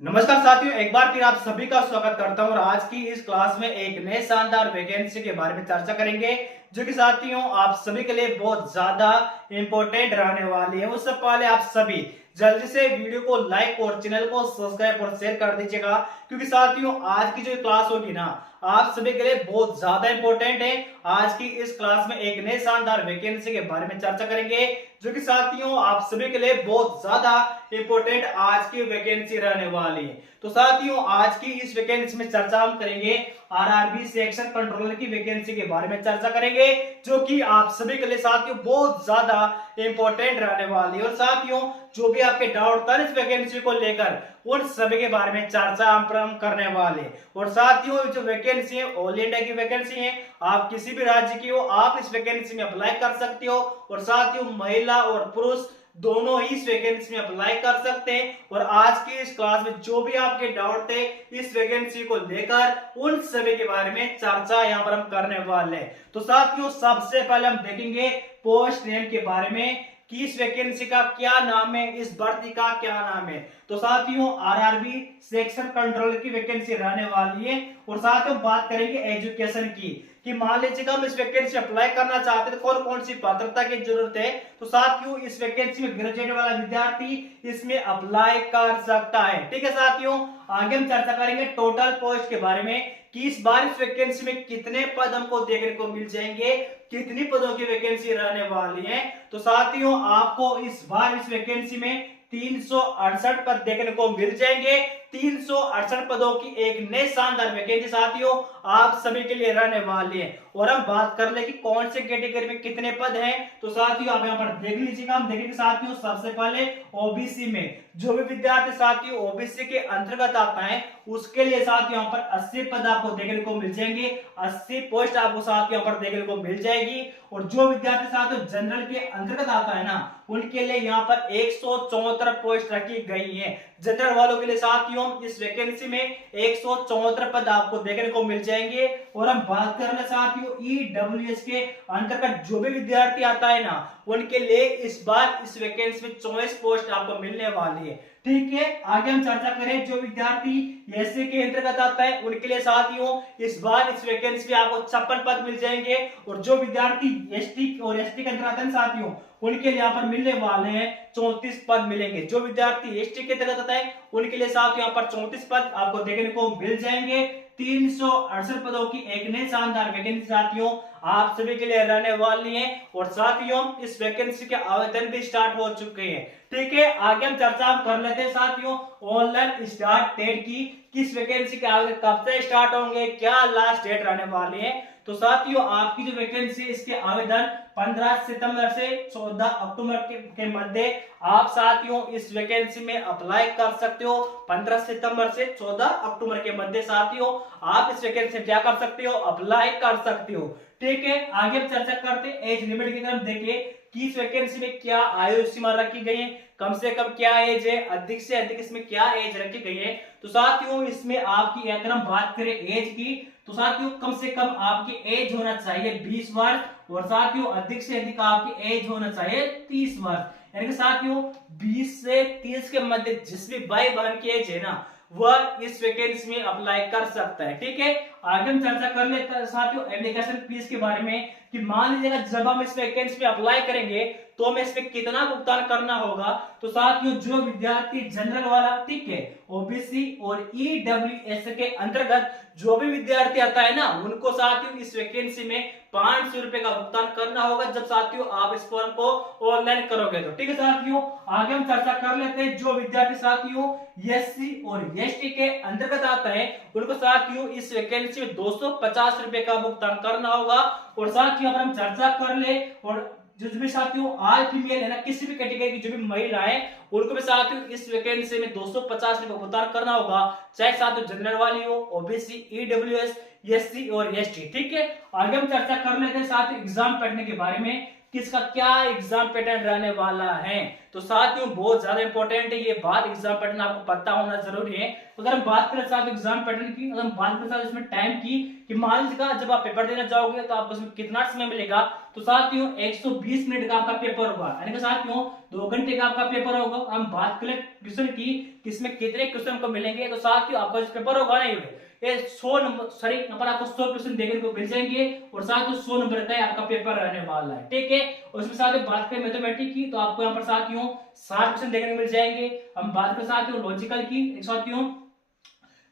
नमस्कार साथियों, एक बार फिर आप सभी का स्वागत करता हूं और आज की इस क्लास में एक नए शानदार वैकेंसी के बारे में चर्चा करेंगे जो कि साथियों आप सभी के लिए बहुत ज्यादा इंपॉर्टेंट रहने वाली है। उससे पहले आप सभी जल्दी से वीडियो को लाइक और चैनल को सब्सक्राइब और शेयर कर दीजिएगा, क्योंकि साथियों आज की जो क्लास होगी ना आप सभी के लिए बहुत ज्यादा इंपॉर्टेंट है। आज की इस क्लास में एक नए शानदार वैकेंसी के बारे में चर्चा करेंगे जो कि साथियों आप सभी के लिए बहुत ज्यादा इंपॉर्टेंट आज की वैकेंसी रहने वाली है। तो साथियों आज की इस वैकेंसी में चर्चा हम करेंगे आरआरबी सेक्शन कंट्रोलर की वैकेंसी के बारे में चर्चा करेंगे जो कि आप सभी के लिए साथियों बहुत ज्यादा इंपॉर्टेंट रहने वाली है। और साथियों जो भी आपके डाउट था इस वैकेंसी को लेकर उन सभी के बारे में चर्चा हम करने वाले। और साथियों जो वैकेंसी है ऑल इंडिया की वैकेंसी है, आप किसी भी राज्य की हो आप इस वैकेंसी में अप्लाई कर सकते हो। और साथियों महिला और पुरुष दोनों ही इस वैकेंसी में अप्लाई कर सकते हैं। और आज की इस क्लास में जो भी आपके डाउट थे इस वैकेंसी को लेकर उन सभी के बारे में चर्चा यहाँ पर हम करने वाले हैं। तो साथियों सबसे पहले हम देखेंगे पोस्ट नेम के बारे में कि इस वैकेंसी का क्या नाम है, इस भर्ती का क्या नाम है। तो साथियों आरआरबी सेक्शन कंट्रोलर की वैकेंसी रहने वाली है। और साथियों बात करेंगे एजुकेशन की कि मान लीजिएगा हम इस वैकेंसी अप्लाई करना चाहते हैं तो कौन कौन सी पात्रता की जरूरत है। तो साथियों इस वैकेंसी में ग्रेजुएट वाला विद्यार्थी इसमें अप्लाई कर सकता है। ठीक है साथियों, आगे हम चर्चा करेंगे टोटल पोस्ट के बारे में कि इस बार इस वैकेंसी में कितने पद हमको देखने को मिल जाएंगे, कितनी पदों की वैकेंसी रहने वाली है। तो साथियों आपको इस बार इस वैकेंसी में 368 पद देखने को मिल जाएंगे। 368 पदों की एक नई शानदार वैकेंसी साथियों आप सभी के लिए रहने वाली है। और हम बात कर ले कि कौन से कैटेगरी में कितने पद हैं। तो साथियों आप यहाँ पर देख लीजिएगा, हम देखेंगे साथियों सबसे पहले ओबीसी में जो भी विद्यार्थी साथियों ओबीसी के अंतर्गत आता है उसके लिए साथियों यहाँ पर 80 पद आपको देखने को मिल जाएंगे, 80 पोस्ट आपको साथियों यहाँ पर देखने को मिल जाएगी। और जो विद्यार्थी साथियों जनरल के अंतर्गत आता है ना उनके लिए यहाँ पर 174 पोस्ट रखी गई है। जनरल वालों के लिए साथियों इस वैकेंसी में 174 पद आपको देखने को मिल जाएंगे। और हम बात कर रहे साथियों ईडब्ल्यूएस के अंतर्गत जो भी विद्यार्थी आता है ना उनके लिए इस बार इस वैकेंसी में 24 पोस्ट आपको मिलने वाली है। ठीक है, आगे हम चर्चा करें जो विद्यार्थी एससी के अंतर्गत आता है उनके लिए साथियों इस बार इस वैकेंसी में आपको 56 पद मिल जाएंगे। और जो विद्यार्थी एसटी और एसटी के अंतर्गत है साथियों उनके लिए यहाँ पर मिलने वाले हैं 34 पद मिलेंगे। जो विद्यार्थी एसटी के अंतर्गत आता है उनके लिए साथियों यहाँ पर 34 पद आपको देखने को मिल जाएंगे। 368 पदों की एक नई शानदार वैकेंसी साथियों आप सभी के लिए रहने वाली है। और साथियों इस वैकेंसी के आवेदन भी स्टार्ट हो चुके हैं। ठीक है, आगे हम चर्चा कर लेते हैं साथियों ऑनलाइन स्टार्ट डेट की, किस वैकेंसी के आवेदन कब से स्टार्ट होंगे, क्या लास्ट डेट रहने वाली है। तो साथियों आपकी जो वैकेंसी इसके आवेदन 15 सितंबर से 14 अक्टूबर के मध्य आप साथियों इस वैकेंसी में अप्लाई कर सकते हो। 15 सितंबर से 14 अक्टूबर के मध्य साथियों आप इस वैकेंसी में क्या कर सकते हो, अप्लाई कर सकते हो। ठीक है, आगे हम चर्चा करते हैं एज लिमिट की तरफ। देखिए कि इस वैकेंसी में क्या आयु सीमा रखी गई है, कम से कम क्या एज है, अधिक से अधिक इसमें क्या एज रखी गई है। तो साथियों इसमें आपकी अगर हम बात करें एज की तो साथियों कम से कम आपकी एज होना चाहिए 20 वर्ष और साथियों अधिक से अधिक आपकी एज होना चाहिए 30 वर्ष। यानी कि साथियों 20 से 30 के मध्य जिस भी भाई बहन की एज है ना वह इस वैकेंसी में अप्लाई कर सकता है। ठीक है, आगे हम चर्चा कर लेते हैं साथियों एप्लीकेशन फीस के बारे में कि मान लीजिएगा जब हम इस वैकेंसी में अप्लाई करेंगे तो हमें इसमें कितना भुगतान करना होगा। तो साथियों जो विद्यार्थी जनरल वाला, ठीक है, ओबीसी और ईडब्ल्यूएस के अंतर्गत जो भी विद्यार्थी आता है ना उनको साथियों इस वैकेंसी में 500 रुपए का भुगतान करना होगा जब साथियों आप इस फॉर्म को ऑनलाइन करोगे। तो ठीक है साथियों, आगे हम चर्चा कर लेते हैं जो विद्यार्थी साथियों एससी और एसटी के अंतर्गत आता है उनको साथियों इस वैकेंसी में 250 रुपए का भुगतान करना होगा। और साथियों अगर हम चर्चा कर ले और जो भी साथियों ऑल फीमेल है ना किसी भी कैटेगरी की जो भी महिला है उनको भी साथियों इस वैकेंसी में 250 रुपए भुगतान करना होगा, चाहे साथियों जनरल वाली हो, ओबीसी, ईडब्ल्यूएस, एससी और एसटी। ठीक है, आगे हम चर्चा कर लेते हैं साथियों एग्जाम पैटर्न के बारे में कि इसका क्या एग्जाम पैटर्न रहने वाला है। तो साथियों बहुत ज्यादा इंपॉर्टेंट है ये बात, एग्जाम पैटर्न आपको पता होना जरूरी है। अगर हम बात करें साथ एग्जाम पैटर्न की, अगर हम बात करें साथ इसमें टाइम की कि मान लीजिए जब आप पेपर देना जाओगे तो आपको इसमें कितना समय मिलेगा, तो साथियों 120 मिनट का आपका पेपर होगा, यानी कि साथियों 2 घंटे का आपका पेपर होगा। हम बात करें क्वेश्चन की किसमें कितने क्वेश्चन को मिलेंगे, तो साथियों आपका जो पेपर होगा ना ये 100 नंबर, सॉरी यहाँ पर आपको 100 क्वेश्चन देखने को मिल जाएंगे और साथ ही 100 नंबर का आपका पेपर रहने वाला है, ठीक है। और इसमें साथ ही बात करें मैथमेटिक्स की तो आपको यहाँ पर साथियों 60 क्वेश्चन देखने को मिल जाएंगे। हम बात करें साथियों लॉजिकल की साथियों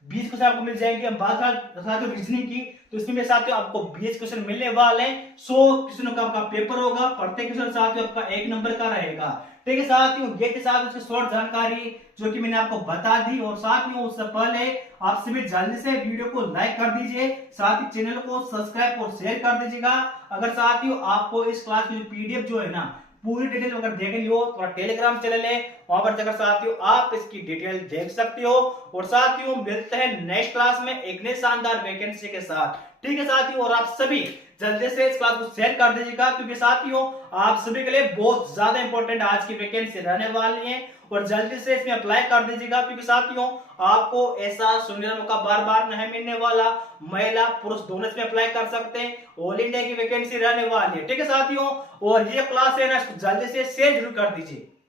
20 क्वेश्चन आपको मिल जाएंगे। हम बात करें रीजनिंग की तो इसमें साथियों आपको 20 क्वेश्चन मिलने वाले हैं। 100 क्वेश्चनों का आपका पेपर होगा, प्रत्येक क्वेश्चन साथियों आपका 1 नंबर का रहेगा, ठीक है साथियों। ये के साथ उसकी शॉर्ट जानकारी जो कि मैंने आपको बता दी। और साथियों उससे पहले आप सभी जल्दी से वीडियो को लाइक कर दीजिए, साथ ही चैनल को सब्सक्राइब और शेयर कर दीजिएगा। अगर साथियों आपको इस क्लास की पीडीएफ जो है ना पूरी डिटेल अगर देखनी हो तो टेलीग्राम चैनल है, वहां पर जाकर साथियों आप इसकी डिटेल देख सकते हो। और साथियों मिलते हैं नेक्स्ट क्लास में एक नए शानदार वैकेंसी के साथ, ठीक है साथियों। और आप सभी जल्दी से इस क्लास को शेयर कर दीजिएगा, क्योंकि साथियों आप सभी के लिए बहुत ज्यादा इंपॉर्टेंट आज की वैकेंसी रहने वाली है। और जल्दी से इसमें अप्लाई कर दीजिएगा, क्योंकि साथियों आपको ऐसा सुनहरा मौका बार बार नहीं मिलने वाला, महिला पुरुष दोनों इसमें अप्लाई कर सकते हैं, ऑल इंडिया की वैकेंसी रहने वाली है, ठीक है साथियों। और ये क्लास है ना जल्दी से शेयर जरूर कर दीजिए।